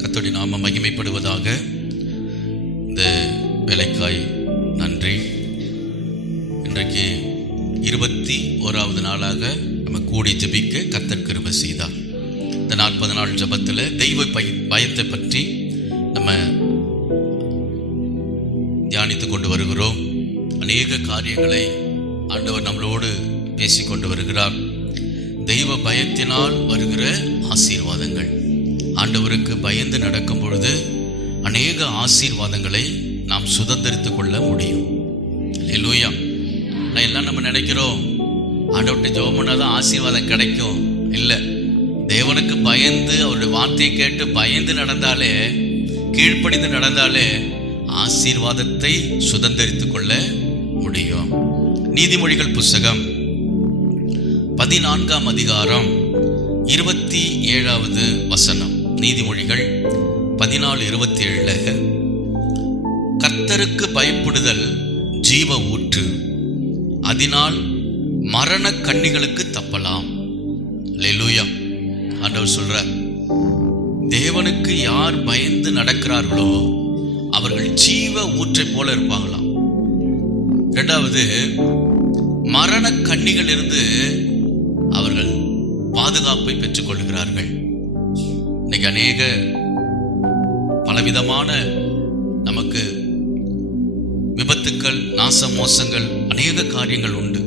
கத்தோடி நாம மகிமைப்படுவதாக இந்த வேலைக்காய் நன்றி. இன்றைக்கு இருபத்தி ஓராவது நாளாக நம்ம கூடி ஜபிக்க கத்தர் கிருப செய்தார். இந்த நாற்பது நாள் ஜபத்தில் தெய்வ பய பயத்தை பற்றி நம்ம தியானித்து கொண்டு வருகிறோம். அநேக காரியங்களை ஆண்டவர் நம்மளோடு பேசிக்கொண்டு வருகிறார். தெய்வ பயத்தினால் வருகிற ஆசீர்வாதங்கள். ஆண்டவருக்கு பயந்து நடக்கும் பொழுது அநேக ஆசீர்வாதங்களை நாம் சுதந்திரித்து கொள்ள முடியும். லூயா நான் எல்லாம் நம்ம நினைக்கிறோம் ஆண்டவர்கிட்ட ஜெபம் பண்ணாதான் ஆசீர்வாதம் கிடைக்கும். இல்லை தேவனுக்கு பயந்து அவருடைய வார்த்தையை கேட்டு பயந்து நடந்தாலே கீழ்ப்படிந்து நடந்தாலே ஆசீர்வாதத்தை சுதந்திரித்து கொள்ள முடியும். நீதிமொழிகள் புஸ்தகம் பதினான்காம் அதிகாரம் இருபத்தி ஏழாவது வசனம். நீதிமொழிகள் பதினாலு இருபத்தி ஏழுல கர்த்தருக்கு பயப்படுதல் ஜீவ ஊற்று அதனால் மரண கண்ணிகளுக்கு தப்பலாம். லெலுயா ஆண்டவர் சொல்றார் தேவனுக்கு யார் பயந்து நடக்கிறார்களோ அவர்கள் ஜீவ ஊற்றை போல இருப்பாங்களாம். இரண்டாவது மரண கண்ணிகள் இருந்து அவர்கள் பாதுகாப்பை பெற்றுக்கொள்கிறார்கள். இன்னைக்கு அநேக பலவிதமான நமக்கு விபத்துக்கள் நாச மோசங்கள் அநேக காரியங்கள் உண்டு.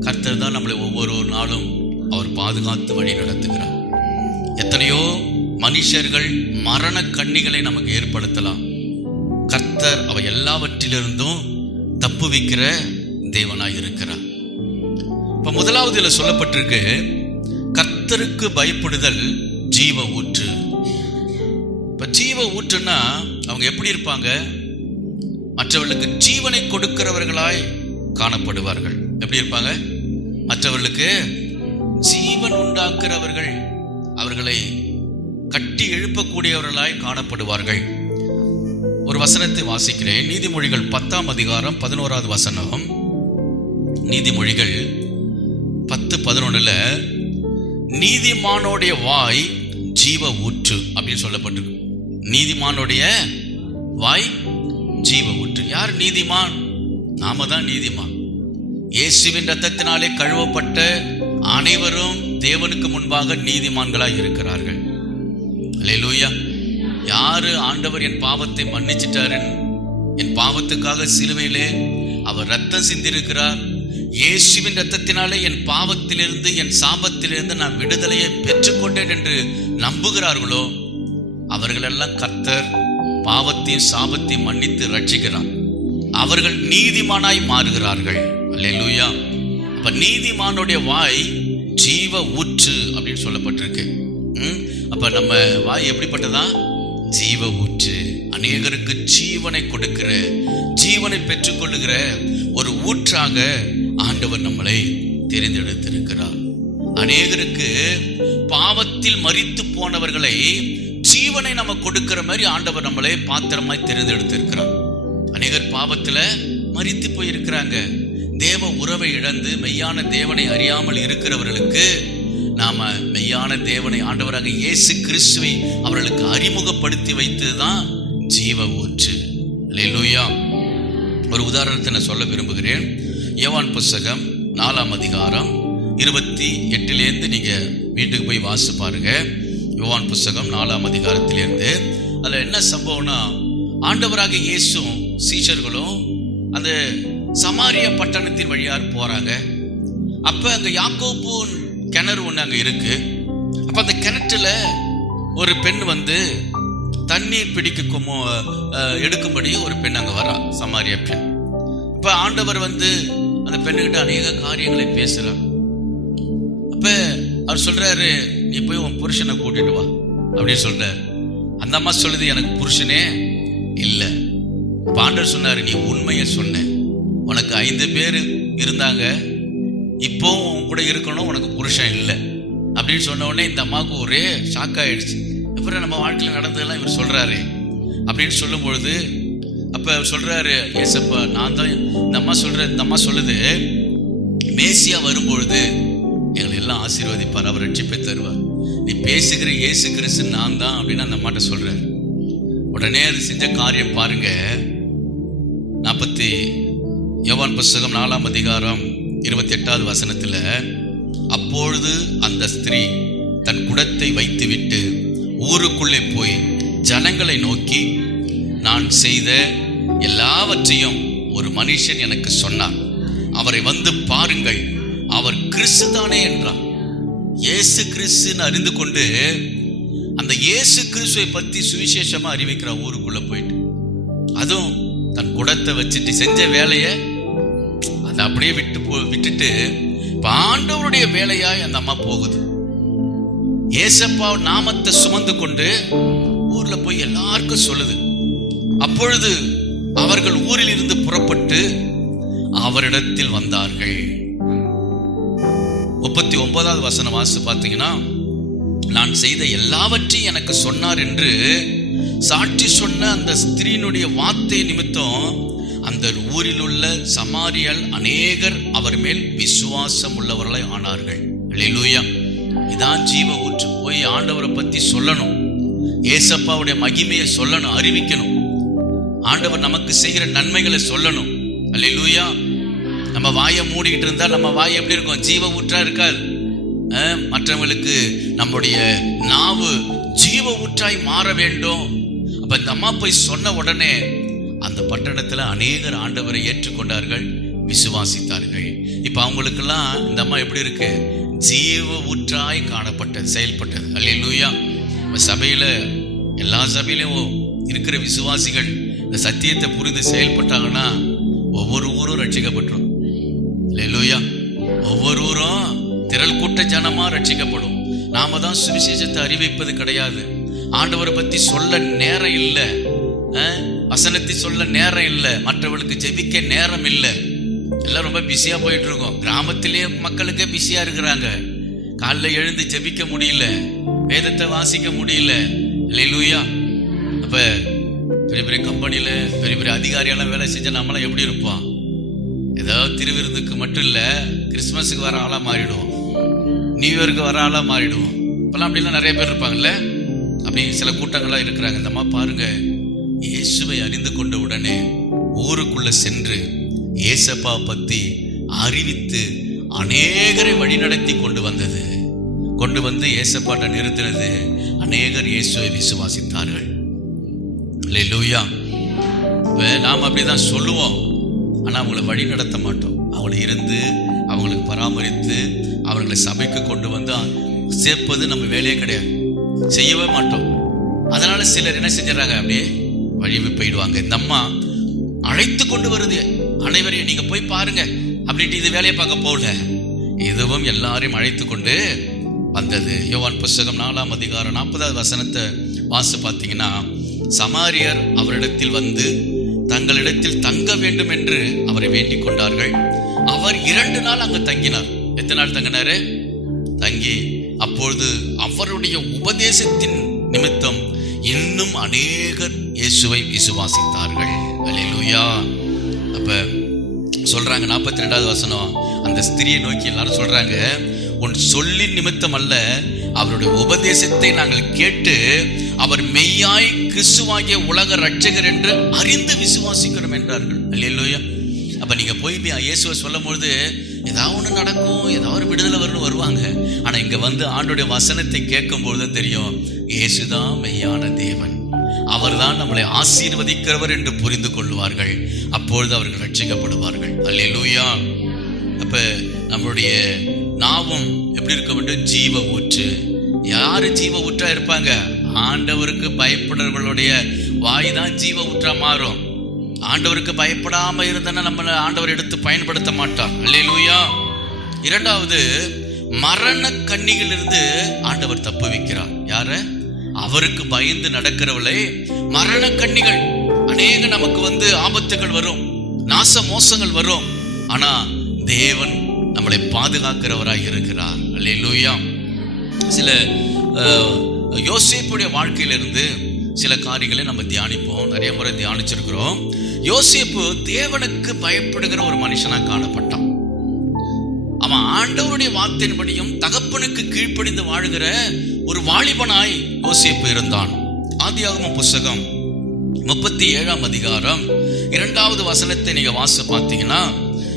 கர்த்தர் தான் நம்மளை ஒவ்வொரு நாளும் அவர் பாதுகாத்து வழி நடத்துகிறார். எத்தனையோ மனுஷர்கள் மரண கண்ணிகளை நமக்கு ஏற்படுத்தலாம். கர்த்தர் அவை எல்லாவற்றிலிருந்தும் தப்புவிக்கிற தேவனாய் இருக்கிறார். இப்ப முதலாவது சொல்லப்பட்டிருக்கு கர்த்தருக்கு பயப்படுதல் ஜீவ ஊற்று இப்போ ஜீவ ஊற்றுன்னா அவங்க எப்படி இருப்பாங்க? மற்றவர்களுக்கு ஜீவனை கொடுக்கிறவர்களாய் காணப்படுவார்கள். எப்படி இருப்பாங்க? மற்றவர்களுக்கு ஜீவன் உண்டாக்குறவர்கள் அவர்களை கட்டி எழுப்பக்கூடியவர்களாய் காணப்படுவார்கள். ஒரு வசனத்தை வாசிக்கிறேன். நீதிமொழிகள் பத்தாம் அதிகாரம் பதினோராவது வசனம். நீதிமொழிகள் பத்து பதினொன்றில் நீதிமானோடைய வாய் ஜீவ ஊற்று அப்படின்னு சொல்லப்பட்டிருக்கு. நீதிமானுடைய வாய் ஜீவ ஊற்று யார் நீதிமான்? நாம தான் நீதிமான். இயேசுவின் ரத்தத்தினாலே கழுவப்பட்ட அனைவரும் தேவனுக்கு முன்பாக நீதிமான்களாய் இருக்கிறார்கள். லூயா யாரு ஆண்டவர் என் பாவத்தை மன்னிச்சிட்டாரு என் பாவத்துக்காக சிலுவையிலே அவர் ரத்தம் சிந்திருக்கிறார். இயேசுவின் ரத்தத்தினாலே என் பாவத்திலிருந்து என் சாபத்திலிருந்து நான் விடுதலையை பெற்றுக்கொண்டேன் என்று நம்புகிறார்களோ? அவர்களெல்லாம் கர்த்தர் பாவத்தையும் சாபத்தையும் மன்னித்து ரட்சிக்கிறார் அவர்கள் நீதிமானாய் மாறுகிறார்கள். அல்லேலூயா. அப்ப நீதிமானுடைய வாய் ஜீவ ஊற்று அப்படின்னு சொல்லப்பட்டிருக்கு. ம்? அப்ப நம்ம வாய் எப்படிப்பட்டதா? ஜீவ ஊற்று அநேகருக்கு ஜீவனை கொடுக்கிற ஜீவனை பெற்றுக்கொள்ளுகிற ஒரு ஊற்றாக ஆண்டவர் நம்மளை தெரிந்தெடுத்திருக்கிறார். அநேகருக்கு பாவத்தில் மறித்து போனவர்களை ஜீவனை நம்ம கொடுக்கிற மாதிரி ஆண்டவர் நம்மளை பாத்திரமாய் தெரிந்தெடுத்திருக்கிறார். அநேகர் பாவத்துல மறித்து போயிருக்கிறாங்க. தேவ உறவை இழந்து மெய்யான தேவனை அறியாமல் இருக்கிறவர்களுக்கு நாம மெய்யான தேவனை ஆண்டவராக இயேசு கிறிஸ்துவை அவர்களுக்கு அறிமுகப்படுத்தி வைத்ததுதான் ஜீவ ஊற்று. அல்லேலூயா ஒரு உதாரணத்தை நான் சொல்ல விரும்புகிறேன். யோவான் புஸ்தகம் நாலாம் அதிகாரம் இருபத்தி எட்டுலேருந்து நீங்க வீட்டுக்கு போய் வாசி பாருங்க. யோவான் புஸ்தகம் நாலாம் அதிகாரத்திலேருந்து அதில் என்ன சம்பவம்னா ஆண்டவராக இயேசும் சீஷர்களும் அந்த சமாரிய பட்டணத்தின் வழியாக போறாங்க. அப்ப அங்க யாக்கோப்பு கிணறு ஒன்று அங்கே இருக்கு. அப்ப அந்த கிணற்றுல ஒரு பெண் வந்து தண்ணீர் பிடிக்க எடுக்கும்படி ஒரு பெண் அங்கே வரா சமாரிய பெண். இப்போ ஆண்டவர் வந்து அந்த பெண்ணுகிட்ட அநேக காரியங்களை பேசுறார். அப்ப அவர் சொல்றாரு நீ போய் உன் புருஷனை கூட்டிட்டு வா அப்படின்னு சொல்றாரு. அந்த அம்மா சொல்லுது எனக்கு புருஷனே இல்ல. பாண்டர் சொன்னாரு நீ உண்மையை சொன்ன. உனக்கு ஐந்து பேர் இருந்தாங்க. இப்போ உன் கூட இருக்கணும் உனக்கு புருஷன் இல்லை. அப்படின்னு சொன்ன உடனே இந்த அம்மாவுக்கு ஒரே ஷாக் ஆயிடுச்சு. அப்புறம் நம்ம வாழ்க்கையில் நடந்ததெல்லாம் இவர் சொல்றாரு? அப்படின்னு சொல்லும் பொழுது அப்ப சொல்றாரு ஏசப்பா நான் தான் இந்த அம்மா சொல்ற இந்த அம்மா சொல்லுது மேசியா வரும்பொழுது எங்களை எல்லாம் ஆசீர்வதிப்பார் அவர் ரட்சிப்பை தருவார். நீ பேசுகிற ஏசு கிறிஸ்து நான் தான் அப்படின்னு அந்த அம்மாட்ட சொல்றாரு. உடனே அது செஞ்ச காரியம் பாருங்க. நாற்பத்தி யோவான் புஸ்தகம் நாலாம் அதிகாரம் இருபத்தி எட்டாவது வசனத்துல அப்பொழுது அந்த ஸ்திரீ தன் குடத்தை வைத்துவிட்டு ஊருக்குள்ளே போய் ஜனங்களை நோக்கி நான் செய்த எல்லாவற்றையும் ஒரு மனுஷன் எனக்கு சொன்னார் அவரை வந்து பாருங்கள் அவர் கிறிஸ்து தானே என்றார் இயேசு கிறிஸ்துன்னு அறிந்து கொண்டு அந்த இயேசு கிறிஸ்துவை பத்தி சுவிசேஷமா அறிவிக்கிற ஊருக்குள்ள போயிட்டு அதுவும் தன் குடத்தை வச்சுட்டு செஞ்ச வேலையை அதை அப்படியே விட்டு போ விட்டுட்டு பாண்டவருடைய ஆண்டவருடைய வேலையாய் அந்த அம்மா போகுது. ஏசப்பா நாமத்தை சுமந்து கொண்டு ஊர்ல போய் எல்லாருக்கும் சொல்லுது. அப்பொழுது அவர்கள் ஊரில் இருந்து புறப்பட்டு அவரிடத்தில் வந்தார்கள். முப்பத்தி ஒன்பதாவது வசனம் வாசி பார்த்தீங்கன்னா நான் செய்த எல்லாவற்றையும் எனக்கு சொன்னார் என்று சாட்சி சொன்ன அந்த ஸ்திரீனுடைய வார்த்தை நிமித்தம் அந்த ஊரில் உள்ள சமாரியல் அநேகர் அவர் மேல் விசுவாசம் உள்ளவர்களை ஆனார்கள். இதான் ஜீவ ஊற்று. போய் ஆண்டவரை பத்தி சொல்லணும். ஏசப்பாவுடைய மகிமையை சொல்லணும் அறிவிக்கணும். ஆண்டவர் நமக்கு செய்கிற நன்மைகளை சொல்லணும். அல்லேலூயா நம்ம வாயை மூடிக்கிட்டு இருந்தால் நம்ம வாய் எப்படி இருக்கும்? ஜீவ ஊற்றா இருக்காது மற்றவங்களுக்கு நம்முடைய நாவு ஜீவ ஊற்றாய் மாற வேண்டும். அப்ப இந்த அம்மா போய் சொன்ன உடனே அந்த பட்டணத்துல அநேகர் ஆண்டவரை ஏற்றுக்கொண்டார்கள் விசுவாசித்தார்கள். இப்ப அவங்களுக்கெல்லாம் இந்த அம்மா எப்படி இருக்கு? ஜீவ ஊற்றாய் காணப்பட்டது செயல்பட்டது. அல்ல லூயா சபையில எல்லா சபையிலும் இருக்கிற விசுவாசிகள் இந்த சத்தியத்தை புரிந்து செயல்பட்டாங்கன்னா ஒவ்வொரு ஊரும் ரட்சிக்கப்பட்டுரும். லெலுயா ஒவ்வொரு ஊரும் திரள் கூட்ட ஜனமா ரட்சிக்கப்படும். நாம தான் சுவிசேஷத்தை அறிவிப்பது கிடையாது. ஆண்டவரை பத்தி சொல்ல நேரம் இல்லை. வசனத்தை சொல்ல நேரம் இல்லை. மற்றவர்களுக்கு ஜெபிக்க நேரம் இல்லை. எல்லாம் ரொம்ப பிஸியாக போயிட்டு இருக்கோம் கிராமத்திலேயே மக்களுக்கே பிஸியாக இருக்கிறாங்க. காலைல எழுந்து ஜெபிக்க முடியல. வேதத்தை வாசிக்க முடியல. அல்லேலூயா. அப்போ பெரிய பெரிய கம்பெனியில் பெரிய பெரிய அதிகாரியெல்லாம் வேலை செஞ்ச நம்மளாம் எப்படி இருப்போம்? ஏதோ திருவிருந்துக்கு மட்டும் இல்ல கிறிஸ்மஸுக்கு வர ஆளா மாறிடுவோம். நியூ இயருக்கு வர ஆளா மாறிடுவோம். இப்பெல்லாம் அப்படிலாம் நிறைய பேர் இருப்பாங்கல்ல? அப்படி சில கூட்டங்கள்லாம் இருக்கிறாங்க. இந்த மாதிரி பாருங்க இயேசுவை அறிந்து கொண்ட உடனே ஊருக்குள்ள சென்று ஏசப்பா பத்தி அறிவித்து அநேகரை வழிநடத்தி கொண்டு வந்தது. கொண்டு வந்து ஏசப்பாட்டை நிறுத்தினது அநேகர் இயேசுவை விசுவாசித்தார்கள். லூயா நாம் நாம் அப்படிதான் சொல்லுவோம். ஆனால் அவங்கள வழி நடத்த மாட்டோம். அவங்கள இருந்து அவங்களுக்கு பராமரித்து அவர்களை சபைக்கு கொண்டு வந்து சேர்ப்பது நம்ம வேலையே கிடையாது. செய்யவே மாட்டோம். அதனால சிலர் என்ன செஞ்சிடறாங்க? அப்படியே வழிவு போயிடுவாங்க. இந்த அம்மா அழைத்து கொண்டு வருது. அனைவரையும் நீங்க போய் பாருங்க. அப்படின்ட்டு இது வேலையை பார்க்க போகல. இதுவும் எல்லாரையும் அழைத்து கொண்டு வந்தது. யோவான் புஸ்தகம் நாலாம் அதிகாரம் நாற்பதாவது வசனத்தை வாசி பார்த்தீங்கன்னா சமாரியர் அவரிடத்தில் வந்து தங்களிடத்தில் தங்க வேண்டும் என்று அவரை வேண்டிக் கொண்டார்கள். அவர் இரண்டு நாள் அங்கு தங்கினார். எத்தனை நாள் தங்கினாரு? தங்கி அப்பொழுது அவருடைய உபதேசத்தின் நிமித்தம் இன்னும் அநேகர் இயேசுவை விசுவாசித்தார்கள். அல்லேலூயா அப்ப சொல்றாங்க நாற்பத்தி ரெண்டாவது வசனம். அந்த ஸ்திரியை நோக்கி எல்லாரும் சொல்றாங்க உன் சொல்லின் நிமித்தம் அல்ல அவருடைய உபதேசத்தை நாங்கள் கேட்டு அவர் மெய்யாய் கிறிஸ்துவாகிய உலக ரட்சகர் என்று அறிந்து விசுவாசிக்கிறோம் என்றார்கள். அல்லேலூயா. அப்ப நீங்க போய் இயேசுவை சொல்லும் பொழுது ஏதாவது ஒண்ணு நடக்கும் ஏதாவது விடுதலை வரணும் வருவாங்க. ஆனா இங்க வந்து ஆண்டுடைய வசனத்தை கேட்கும் பொழுது தெரியும் இயேசுதான் மெய்யான தேவன். அவர்தான் நம்மளை ஆசீர்வதிக்கிறவர் என்று புரிந்து கொள்வார்கள். அப்பொழுது அவர்கள் ரட்சிக்கப்படுவார்கள் அல்லேலூயா. அப்ப நம்மளுடைய நாவும் எப்படி இருக்க வேண்டும் ஜீவ ஊற்று யாரு ஜீவ ஊற்றா இருப்பாங்க? ஆண்டவருக்கு பயப்படுறவர்களுடைய வாய் தான் ஜீவ ஊற்றா மாறும். ஆண்டவருக்கு பயப்படாம இருந்தனா நம்மளை ஆண்டவர் எடுத்து பயன்படுத்த மாட்டார். அல்லேலூயா. இரண்டாவது மரண கண்ணிகளிலிருந்து ஆண்டவர் தப்பு வைக்கிறார். யார? அவருக்கு பயந்து நடக்கிறவளை மரண கண்ணிகள். அநேக நமக்கு வந்து ஆபத்துகள் வரும். நாச மோசங்கள் வரும். ஆனா தேவன் நம்மளை பாதுகாக்கிறவராய் இருக்கிறார். அல்லேலூயா. சில யோசிப்புடைய வாழ்க்கையிலிருந்து சில காரியங்களை நம்ம தியானிப்போம். நிறைய முறை தியானிச்சிருக்கிறோம். யோசிப்பு தேவனுக்கு பயப்படுகிற ஒரு மனுஷனா காணப்பட்டான். அவன் ஆண்டவருடைய வார்த்தையின்படியும் தகப்பனுக்கு கீழ்ப்படிந்து வாழுகிற ஒரு வாலிபனாய் யோசிப்பு இருந்தான். ஆதியாகம புஸ்தகம் முப்பத்தி ஏழாம் அதிகாரம் இரண்டாவது வசனத்தை நீங்க வாச பார்த்தீங்கன்னா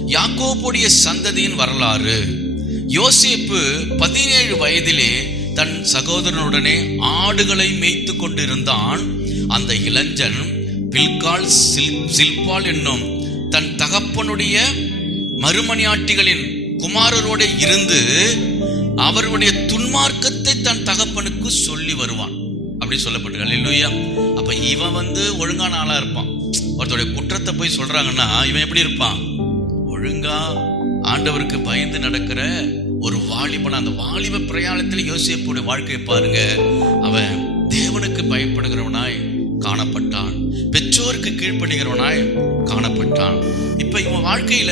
யாக்கோபுடைய சந்ததியின் வரலாறு. யோசிப்பு பதினேழு வயதிலே தன் சகோதரனுடனே ஆடுகளை மேய்த்து கொண்டிருந்தான். அந்த இளைஞன் பில்கால் சில் சில்பால் என்னும் தன் தகப்பனுடைய மறுமணியாட்டிகளின் குமாரரோட இருந்து அவருடைய துன்மார்க்கத்தை தன் தகப்பனுக்கு சொல்லி வருவான். அப்படி சொல்லப்பட்டு அல்லேலூயா. அப்ப இவன் வந்து ஒழுங்கான ஆளா இருப்பான். ஒருத்தருடைய குற்றத்தை போய் சொல்றாங்கன்னா இவன் எப்படி இருப்பான்? ஒழுங்கா ஆண்டவருக்கு பயந்து நடக்கிற ஒரு வாலிபன் அந்த வாலிப பிரயாணத்தில் யோசிப்புடைய வாழ்க்கையை பாருங்க. அவன் தேவனுக்கு பயப்படுகிறவனாய் காணப்பட்டான். பெற்றோருக்கு கீழ்ப்படுகிறவனாய் காணப்பட்டான். இப்ப இவன் வாழ்க்கையில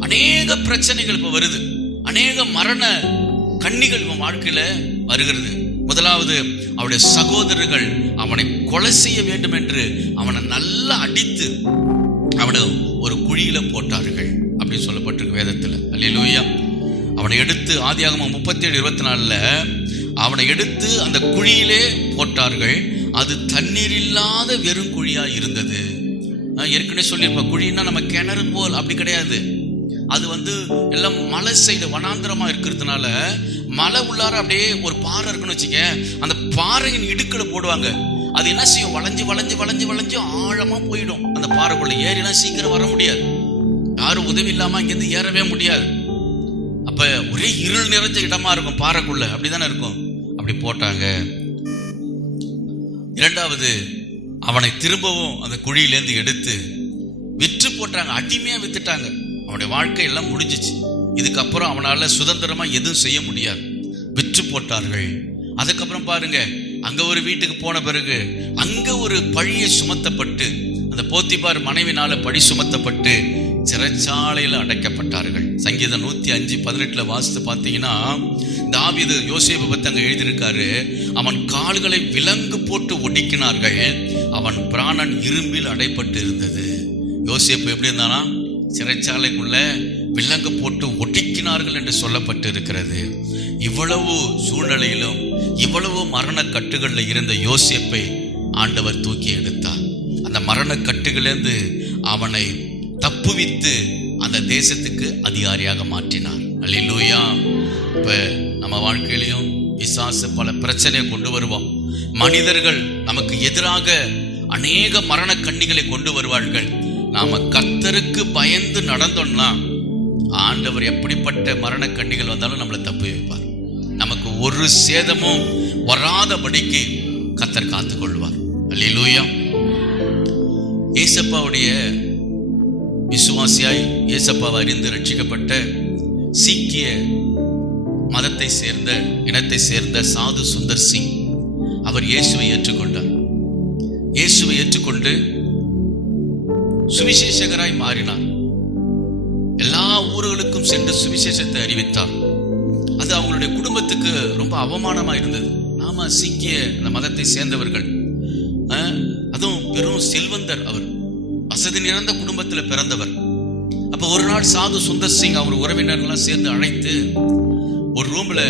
அநேக பிரச்சனைகள் இப்ப வருது. அநேக மரண கண்ணிகள் இவன் வாழ்க்கையில வருகிறது. முதலாவது அவருடைய சகோதரர்கள் அவனை கொலை செய்ய வேண்டும் என்று அவனை நல்லா அடித்து அவனை ஒரு குழியில போட்டார்கள் அப்படின்னு சொல்லப்பட்டிருக்கு வேதத்துல. அல்லேலூயா. அவனை எடுத்து ஆதியாகம முப்பத்தி ஏழு இருபத்தி நாலில் அவனை எடுத்து அந்த குழியிலே போட்டார்கள். அது தண்ணீர் இல்லாத வெறும் குழியாக இருந்தது. ஏற்கனவே சொல்லியிருப்பேன் குழின்னா நம்ம கிணறு போல் அப்படி கிடையாது. அது வந்து எல்லாம் மலை சைடு வனாந்திரமாக இருக்கிறதுனால மலை உள்ளார அப்படியே ஒரு பாறை இருக்குன்னு வச்சுக்க அந்த பாறையின் இடுக்கில் போடுவாங்க. அது என்ன செய்யும்? வளைஞ்சு வளைஞ்சு வளைஞ்சு வளைஞ்சு ஆழமாக போயிடும். அந்த பாறைக்குள்ள ஏறினா சீக்கிரம் வர முடியாது. யாரும் உதவி இல்லாமல் இங்கேருந்து ஏறவே முடியாது. அப்ப ஒரே இருள் நிறைஞ்ச இடமா இருக்கும் பாறைக்குள்ள. அப்படிதானே இருக்கும். அப்படி போட்டாங்க. இரண்டாவது அவனை திரும்பவும் அந்த குழியிலேருந்து எடுத்து விற்று போட்டாங்க. அடிமையா வித்துட்டாங்க. அவனுடைய வாழ்க்கை எல்லாம் முடிஞ்சிச்சு. இதுக்கப்புறம் அவனால சுதந்திரமா எதுவும் செய்ய முடியாது. விற்று போட்டார்கள். அதுக்கப்புறம் பாருங்க அங்க ஒரு வீட்டுக்கு போன பிறகு அங்க ஒரு பழியை சுமத்தப்பட்டு அந்த போத்திபார் மனைவினால பழி சுமத்தப்பட்டு சிறைச்சாலையில் அடைக்கப்பட்டார்கள். சங்கீதம் நூத்தி அஞ்சு பதினெட்டுல வாசித்து பார்த்தீங்கன்னா தாவீது யோசேப்பு பத்தி அங்க எழுதியிருக்காரு. அவன் கால்களை விலங்கு போட்டு ஒடுக்கினார்கள். அவன் பிராணன் இரும்பில் அடைப்பட்டு இருந்தது யோசேப்பு எப்படி இருந்தானா சிறைச்சாலைக்குள்ள விலங்கு போட்டு ஒடுக்கினார்கள் என்று சொல்லப்பட்டு இருக்கிறது இவ்வளவு சூழ்நிலையிலும் இவ்வளவு மரண கட்டுகளில் இருந்த யோசிப்பை ஆண்டவர் தூக்கி எடுத்தார். அந்த மரண கட்டுகளிலிருந்து அவனை தப்புவித்து அந்த தேசத்துக்கு அதிகாரியாக மாற்றினார். அல்லேலூயா. இப்ப நம்ம வாழ்க்கையிலையும் விசாச பல பிரச்சனையை கொண்டு வருவோம் மனிதர்கள் நமக்கு எதிராக அநேக மரண கண்ணிகளை கொண்டு வருவார்கள். நாம கத்தருக்கு பயந்து நடந்தோம்னா ஆண்டவர் எப்படிப்பட்ட மரண கண்ணிகள் வந்தாலும் நம்மளை தப்பி வைப்பார். நமக்கு ஒரு சேதமும் வராதபடிக்கு கத்தர் காத்துக் கொள்வார் அல்லேலூயா. ஏசப்பாவுடைய விசுவாசியாய் இயேசப்பாவை அறிந்து ரட்சிக்கப்பட்ட சீக்கிய மதத்தை சேர்ந்த இனத்தை சேர்ந்த சாது சுந்தர் சிங் அவர் இயேசுவை ஏற்றுக்கொண்டார். இயேசுவை ஏற்றுக்கொண்டு சுவிசேஷகராய் மாறினார். எல்லா ஊர்களுக்கும் சென்று சுவிசேஷத்தை அறிவித்தார். அது அவங்களுடைய குடும்பத்துக்கு ரொம்ப அவமானமா இருந்தது. நாம சீக்கிய அந்த மதத்தை சேர்ந்தவர்கள். அஹ், அதுவும் பெரும் செல்வந்தர் அவர். வசதி நிறைந்த குடும்பத்துல பிறந்தவர். அப்ப ஒரு நாள் சாது சுந்தர் சிங் அவர் உறவினர்கள்லாம் சேர்ந்து அழைத்து ஒரு ரூம்ல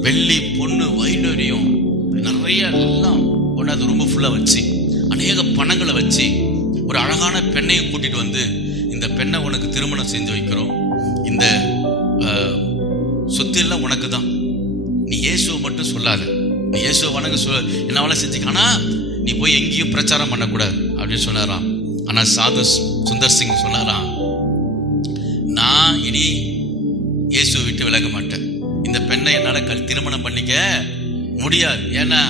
வெள்ளி பொண்ணு வைடூரியம் நிறைய எல்லாம் கொண்டாந்து ரொம்ப ஃபுல்லா வச்சு அநேக பணங்களை வச்சு ஒரு அழகான பெண்ணையும் கூட்டிட்டு வந்து இந்த பெண்ணை உனக்கு திருமணம் செஞ்சு வைக்கிறோம். இந்த அஹ், சொத்து எல்லாம் உனக்கு தான். நீ இயேசுவை மட்டும் சொல்லாத. நீ இயேசுவை வணங்க சொல் என்ன வேலை செஞ்சுக்க ஆனால் நீ போய் எங்கேயும் பிரச்சாரம் பண்ணக்கூடாது. அப்படின்னு சொன்னாராம். ஆனால் சாது சுந்தர் சிங் சொன்னாராம் நான் இனி இயேசுவை விட்டு விலக மாட்டேன். இந்த பெண்ணை என்னால் கல் திருமணம் பண்ணிக்க முடியாது. ஏன்னா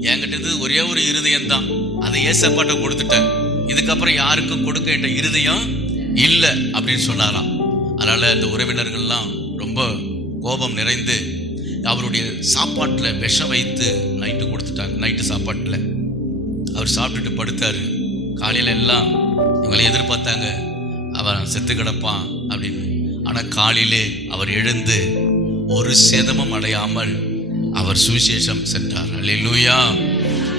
என்கிட்ட ஒரே ஒரு இருதயம் தான். அதை ஏசப்பாட்ட கொடுத்துட்டேன். இதுக்கப்புறம் யாருக்கும் கொடுக்க என்ற இருதயம் இல்லை அப்படின்னு சொன்னாராம். அதனால் இந்த உறவினர்கள்லாம் ரொம்ப கோபம் நிறைந்து அவருடைய சாப்பாட்டில் விஷம் வைத்து நைட்டு கொடுத்துட்டாங்க. நைட்டு சாப்பாட்டில். அவர் சாப்பிட்டுட்டு படுத்தாரு. காலையில் எல்லாம் இவங்களை எதிர்பார்த்தாங்க. அவன் செத்து கிடப்பான் அப்படின்னு. ஆனால் காலையிலே அவர் எழுந்து ஒரு சேதமும் அடையாமல் அவர் சுவிசேஷம் சென்றார். அல்லா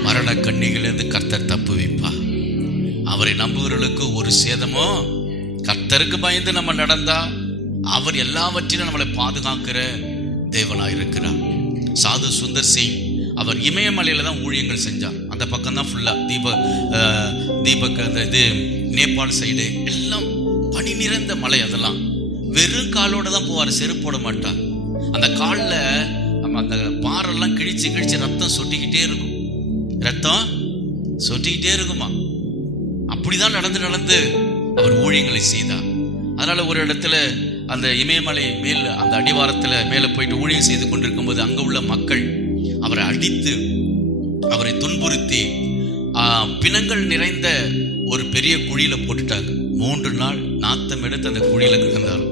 மரண கண்ணிகளிலிருந்து கர்த்தர் தப்பு வைப்பார். அவரை நம்புகிறவர்களுக்கு ஒரு சேதமோ கர்த்தருக்கு பயந்து நம்ம நடந்தா அவர் எல்லாவற்றிலும் நம்மளை பாதுகாக்கிற தேவனாக இருக்கிறார் சாது சுந்தர் சிங் அவர் இமயமலையில் தான் ஊழியங்கள் செஞ்சார். அந்த பக்கம் தான் ஃபுல்லாக தீப அஹ், தீபக் அந்த இது நேபாள் சைடு எல்லாம் பனி நிறைந்த மலை அதெல்லாம். வெறும் காலோட தான் போவார் செருப்பு போட மாட்டார். அந்த காலில் நம்ம அந்த பாறெல்லாம் கிழிச்சு கிழிச்சு ரத்தம் சொட்டிக்கிட்டே இருக்கும். ரத்தம் சொட்டிக்கிட்டே இருக்குமா? அப்படிதான் நடந்து நடந்து அவர் ஊழியங்களை செய்தார். அதனால ஒரு இடத்துல அந்த இமயமலை மேல் அந்த அடிவாரத்தில் மேலே போயிட்டு ஊழியம் செய்து கொண்டிருக்கும் போது அங்கே உள்ள மக்கள் அவரை அடித்து அவரை துன்புறுத்தி பிணங்கள் நிறைந்த ஒரு பெரிய குழியில போட்டுட்டாங்க. மூன்று நாள் நாத்தம் எடுத்து அந்த குழியில கிடந்தார்.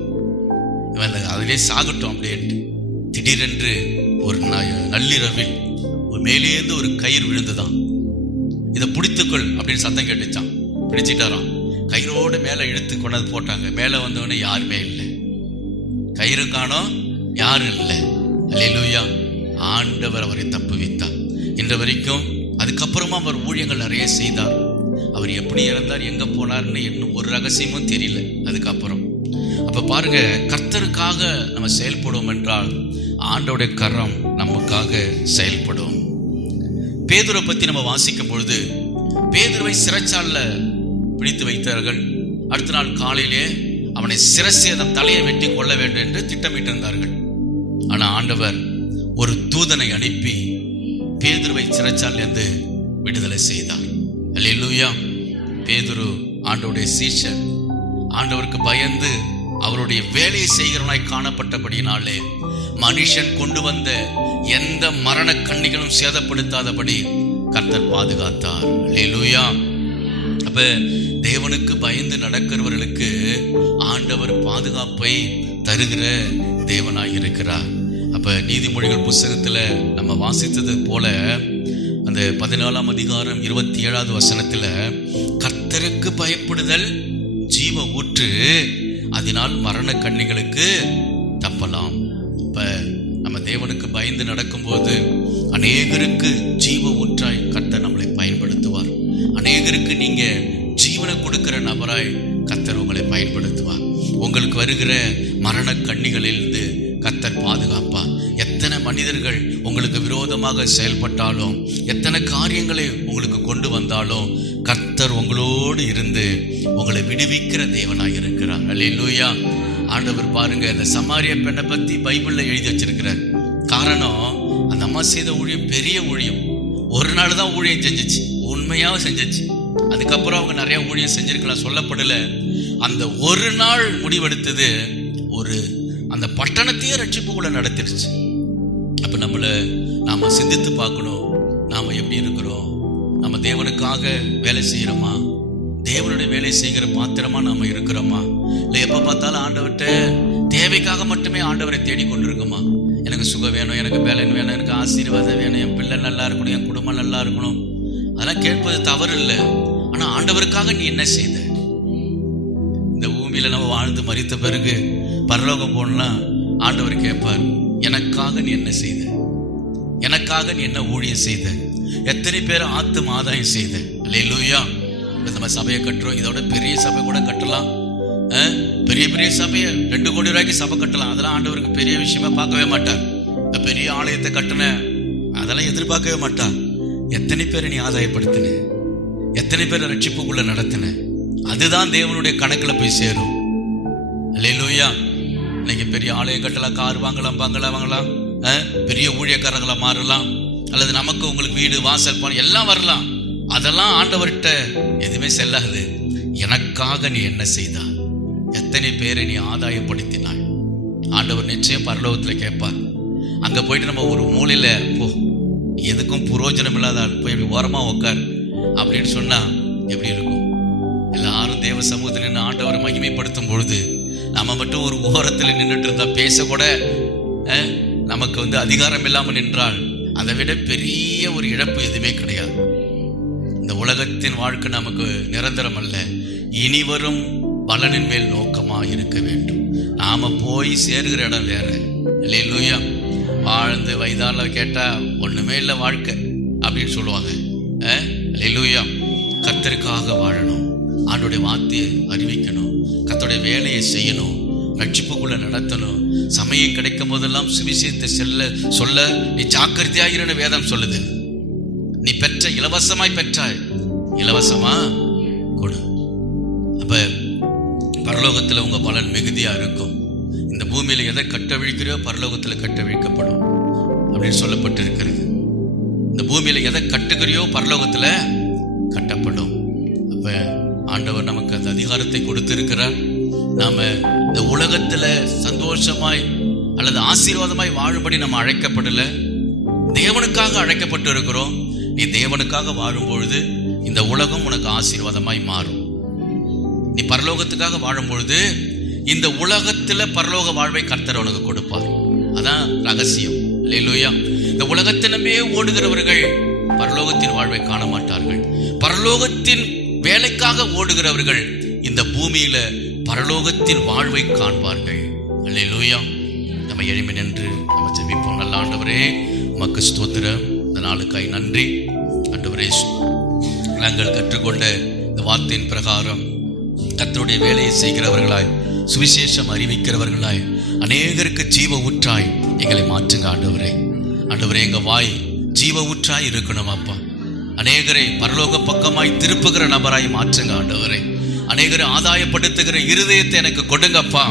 இவன் அதிலே சாகட்டும் அப்படின்ட்டு திடீரென்று ஒரு நள்ளிரவில் ஒரு மேலேந்து ஒரு கயிறு விழுந்துதான் இதை பிடித்துக்கொள் அப்படின்னு சத்தம் கேட்டுச்சான் பிடிச்சிட்டாராம். கயிறோடு மேலே இழுத்து கொண்டாந்து போட்டாங்க. மேலே வந்தவொடனே யாருமே இல்லை. கயிறு காணோம் யாரும் இல்லை. அல்லேலூயா ஆண்டவர் அவரை தப்பு வைத்தார் இன்று வரைக்கும் அதுக்கப்புறமா அவர் ஊழியங்கள் நிறைய செய்தார். அவர் எப்படி இறந்தார் எங்க போனார்னு இன்னும் ஒரு ரகசியமும் தெரியல. அதுக்கப்புறம். அப்ப பாருங்க கர்த்தருக்காக நம்ம செயல்படுவோம் என்றால் ஆண்டோடைய கரம் நமக்காக செயல்படும். பேதுரை பத்தி நம்ம வாசிக்கும் பொழுது பேதுருவை சிறைச்சாலில் பிடித்து வைத்தார்கள். அடுத்த நாள் காலையிலே அவனை சிரசேதம் தலையை வெட்டி கொள்ள வேண்டும் என்று திட்டமிட்டிருந்தார்கள். ஆனால் ஆண்டவர் ஒரு தூதனை அனுப்பி பேதுருவை சிறைச்சாலிலிருந்து விடுதலை செய்தார் அல்லா பேதுரு ஆண்டவருடைய சீஷர். ஆண்டவருக்கு பயந்து அவருடைய வேலையை செய்கிறவனாய் காணப்பட்டபடியினாலே மனுஷன் கொண்டு வந்த எந்த மரண கண்ணிகளும் சேதப்படுத்தாதபடி கர்த்தர் பாதுகாத்தார். அல்லேலூயா. அப்ப தேவனுக்கு பயந்து நடக்கிறவர்களுக்கு ஆண்டவர் பாதுகாப்பை தருகிற தேவனாய் இருக்கிறார். அப்போ நீதிமொழிகள் புஸ்தகத்தில் நம்ம வாசித்தது போல அந்த பதினாலாம் அதிகாரம் இருபத்தி ஏழாவது வசனத்தில் கர்த்தருக்கு பயப்படுதல் ஜீவ ஊற்று அதனால் மரண கண்ணிகளுக்கு தப்பலாம். இப்போ நம்ம தேவனுக்கு பயந்து நடக்கும்போது அநேகருக்கு ஜீவ ஊற்றாய் கர்த்தர் நம்மளை பயன்படுத்துவார். அநேகருக்கு நீங்கள் ஜீவனை கொடுக்கிற நபராய் கர்த்தர் உங்களை பயன்படுத்துவார். உங்களுக்கு வருகிற மரண கண்ணிகளிலிருந்து கர்த்தர் பாதுகாப்பார். மனிதர்கள் உங்களுக்கு விரோதமாக செயல்பட்டாலும் எத்தனை காரியங்களை உங்களுக்கு கொண்டு வந்தாலும் கர்த்தர் உங்களோடு இருந்து உங்களை விடுவிக்கிற தேவனாக இருக்கிறார். அல்லா ஆண்டவர் பாருங்க இந்த சமாரிய பெண்ணை பத்தி பைபிள்ல எழுதி வச்சிருக்கிறார். காரணம் அந்த அம்மா செய்த ஊழியம் பெரிய ஊழியம். ஒரு நாள் தான் ஊழியம் செஞ்சிச்சு. உண்மையாக செஞ்சிச்சு. அதுக்கப்புறம் அவங்க நிறைய ஊழியம் செஞ்சிருக்கலாம் சொல்லப்படல. அந்த ஒரு நாள் முடிவெடுத்தது ஒரு அந்த பட்டணத்தையே ரட்சிப்புக்குள்ள நடத்திருச்சு. இப்போ நம்மளை நாம சிந்தித்து பார்க்கணும். நாம எப்படி இருக்கிறோம்? நம்ம தேவனுக்காக வேலை செய்யறோமா? தேவனுடைய வேலை செய்கிற பாத்திரமா நாம இருக்கிறோமா? இல்லை எப்போ பார்த்தாலும் ஆண்டவர்கிட்ட தேவைக்காக மட்டுமே ஆண்டவரை தேடிக்கொண்டிருக்கோமா எனக்கு சுகம் வேணும் எனக்கு வேலைன்னு வேணும் எனக்கு ஆசீர்வாதம் வேணும் என் பிள்ளை நல்லா இருக்கணும் என் குடும்பம் நல்லா இருக்கணும். அதெல்லாம் கேட்பது தவறு இல்லை ஆனா ஆண்டவருக்காக நீ என்ன செய்த? இந்த பூமியில நம்ம வாழ்ந்து மறித்த பிறகு பரலோகம் போனால் ஆண்டவர் கேட்பார் எனக்காக நீ என்ன செய்த? எனக்காக நீ என்ன ஊழியம் செய்த? எத்தனை பேர் ஆத்தும் ஆதாயம் செய்த? அல்லையா நம்ம சபையை கட்டுறோம். இதோட பெரிய சபை கூட கட்டலாம். பெரிய பெரிய சபையை ரெண்டு கோடி ரூபாய்க்கு சபை கட்டலாம். அதெல்லாம் ஆண்டவருக்கு பெரிய விஷயமா பார்க்கவே மாட்டார். இந்த பெரிய ஆலயத்தை கட்டின அதெல்லாம் எதிர்பார்க்கவே மாட்டார். எத்தனை பேரை நீ ஆதாயப்படுத்தின? எத்தனை பேரை ரட்சிப்புக்குள்ள நடத்தின? அதுதான் தேவனுடைய கணக்கில் போய் சேரும். அல்லையா இன்னைக்கு பெரிய ஆலயம் கட்டலாம். கார் வாங்கலாம் பங்களா வாங்கலாம். பெரிய ஊழியக்காரங்களா மாறலாம். அல்லது நமக்கு உங்களுக்கு வீடு வாசல் பணம் எல்லாம் வரலாம். அதெல்லாம் ஆண்டவர்கிட்ட எதுவுமே செல்லாது. எனக்காக நீ என்ன செய்தாய்? எத்தனை பேரை நீ ஆதாயப்படுத்தினாய்? ஆண்டவர் நிச்சயம் பரலோகத்தில் கேட்பார். அங்க போயிட்டு நம்ம ஒரு மூலையில போ எதுக்கும் புரோஜனம் இல்லாத ஆள் போய் இப்படி ஓரமா உட்கார் அப்படின்னு சொன்னா எப்படி இருக்கும்? எல்லாரும் தேவ சமூகத்தில் நின்று ஆண்டவரை மகிமைப்படுத்தும் பொழுது நம்ம மட்டும் ஒரு ஓரத்தில் நின்றுட்டு இருந்தா பேசக்கூட நமக்கு வந்து அதிகாரம் இல்லாமல் நின்றால் அதை விட பெரிய ஒரு இழப்பு எதுவுமே கிடையாது. இந்த உலகத்தின் வாழ்க்கை நமக்கு நிரந்தரம் அல்ல. இனி வரும் பலனின் மேல் நோக்கமாக இருக்க வேண்டும். நாம போய் சேருகிற இடம் வேற. லூயா வாழ்ந்து வயதால கேட்டால் ஒன்றுமே இல்லை வாழ்க்கை அப்படின்னு சொல்லுவாங்க. இல்லை லூயா கத்தருக்காக வாழணும். ஆண்டுடைய வார்த்தையை அறிவிக்கணும். கத்தோடைய வேலையை செய்யணும். ரட்சிப்புக்குள்ளே நடத்தணும். சமயம் கிடைக்கும் போதெல்லாம் சுவிசேஷத்தை செல்ல சொல்ல நீ ஜாக்கிரதையாகிறன்னு வேதம் சொல்லுது. நீ பெற்ற இலவசமாய் பெற்றாய். இலவசமா? கொடு. அப்ப பரலோகத்தில் உங்க பலன் மிகுதியா இருக்கும். இந்த பூமியில எதை கட்டவிழ்க்கிறையோ பரலோகத்தில் கட்டவிழ்க்கப்படும். அப்படின்னு சொல்லப்பட்டிருக்கிறது. இந்த பூமியில எதை கட்டுகிறியோ பரலோகத்தில் கட்டப்படும். அப்ப ஆண்டவர் நமக்கு அந்த அதிகாரத்தை கொடுத்திருக்கிறார். நாம இந்த உலகத்துல சந்தோஷமாய் அல்லது ஆசீர்வாதமாய் வாழும்படி நம்ம அழைக்கப்படல. தேவனுக்காக அழைக்கப்பட்டு இருக்கிறோம் நீ தேவனுக்காக வாழும் பொழுது இந்த உலகம் உனக்கு ஆசீர்வாதமாய் மாறும். நீ பரலோகத்துக்காக வாழும் பொழுது இந்த உலகத்துல பரலோக வாழ்வை கர்த்தர் உனக்கு கொடுப்பார். அதான் ரகசியம். இல்லையா இந்த உலகத்தினமே ஓடுகிறவர்கள் பரலோகத்தின் வாழ்வை காண மாட்டார்கள் பரலோகத்தின் வேலைக்காக ஓடுகிறவர்கள் இந்த பூமியில பரலோகத்தின் வாழ்வை காண்பார்கள். அல்லேலூயா. நம்ம எளிமை நின்று நம்ம ஜெபிப்போம். நல்ல ஆண்டவரே மக்கு ஸ்தோத்திரம். இந்த நாளுக்காய் நன்றி. ஆண்டவரே நாங்கள் கற்றுக்கொண்ட இந்த வார்த்தையின் பிரகாரம் கத்தருடைய வேலையை செய்கிறவர்களாய் சுவிசேஷம் அறிவிக்கிறவர்களாய் அநேகருக்கு ஜீவ ஊற்றாய் எங்களை மாற்றுங்க ஆண்டவரே. ஆண்டவரே எங்கள் வாய் ஜீவ ஊற்றாய் இருக்கணும் அப்பா. அநேகரை பரலோக பக்கமாய் திருப்புகிற நபராய் மாற்றுங்க ஆண்டவரே. அநேகரை ஆதாயப்படுத்துகிற இருதயத்தை எனக்கு கொடுங்கப்பா.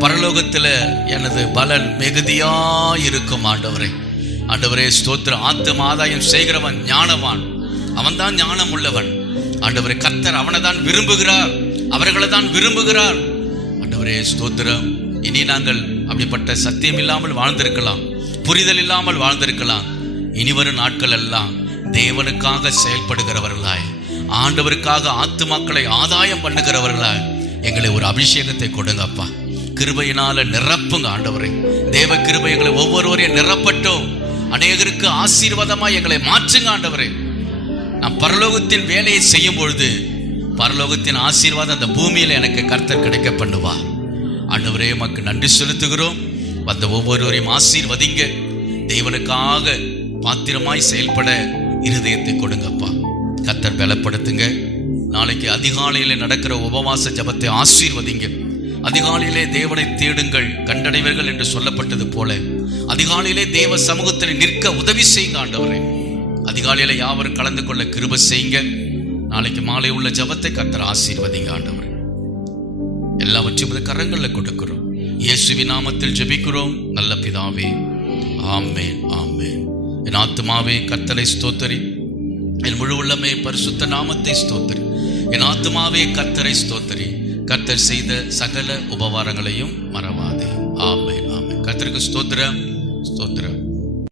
பரலோகத்தில் எனது பலன் மிகுதியா இருக்கும் ஆண்டவரே. ஆண்டவரே ஸ்தோத்திர ஆத்தம் ஆதாயம் செய்கிறவன் ஞானவான். அவன்தான் ஞானம் உள்ளவன் ஆண்டவரே கத்தர் அவனை தான் விரும்புகிறார். அவர்களை தான் விரும்புகிறார். ஆண்டவரே ஸ்தோத்திரம். இனி நாங்கள் அப்படிப்பட்ட சத்தியம் இல்லாமல் வாழ்ந்திருக்கலாம். புரிதல் இல்லாமல் வாழ்ந்திருக்கலாம். இனிவரும் நாட்கள் எல்லாம் தேவனுக்காக செயல்படுகிறவர்களாய். ஆண்டவருக்காக ஆத்துமாக்களை ஆதாயம் பண்ணுகிறவர்களாய் எங்களை ஒரு அபிஷேகத்தை கொடுங்கப்பா கிருபையினால நிரப்புங்க ஆண்டவரை. தேவ கிருபை எங்களை ஒவ்வொருவரையும் நிரப்பட்டும். அநேகருக்கு ஆசீர்வாதமா எங்களை மாற்றுங்க ஆண்டவரை. நான் பரலோகத்தின் வேலையை செய்யும் பொழுது பரலோகத்தின் ஆசீர்வாதம் அந்த பூமியில எனக்கு கர்த்தர் கிடைக்க பண்ணுவா. ஆண்டவரே மக்கு நன்றி செலுத்துகிறோம். வந்த ஒவ்வொருவரையும் ஆசீர்வதிங்க. தேவனுக்காக பாத்திரமாய் செயல்பட இருதயத்தை கொடுங்கப்பா. கத்தர் பலப்படுத்துங்க. நாளைக்கு அதிகாலையில நடக்கிற உபவாச ஜபத்தை ஆசீர்வதிங்க. அதிகாலையிலே தேவனை தேடுங்கள் கண்டடைவர்கள் என்று சொல்லப்பட்டது போல. அதிகாலையிலே தேவ சமூகத்தில் நிற்க உதவி செய்யுங்க ஆண்டவரே. அதிகாலையில யாவரும் கலந்து கொள்ள கிருப செய்யுங்க. நாளைக்கு மாலை உள்ள ஜபத்தை கத்தர் ஆசீர்வதிங்க ஆண்டவர். எல்லாவற்றையும் உமது கரங்களில் கொடுக்கிறோம். இயேசுவி நாமத்தில் ஜெபிக்கிறோம். நல்ல பிதாவே ஆமேன் ஆமேன். என் ஆத்மாவே கத்தரை ஸ்தோத்தரி. என் முழு உள்ளமே பரிசுத்த நாமத்தை ஸ்தோத்திரி. என் ஆத்துமாவே கர்த்தரை ஸ்தோத்திரி. கர்த்தர் செய்த சகல உபகாரங்களையும் மறவாதே. ஆமை ஆமை கர்த்தருக்கு ஸ்தோத்திரம் ஸ்தோத்திரம்.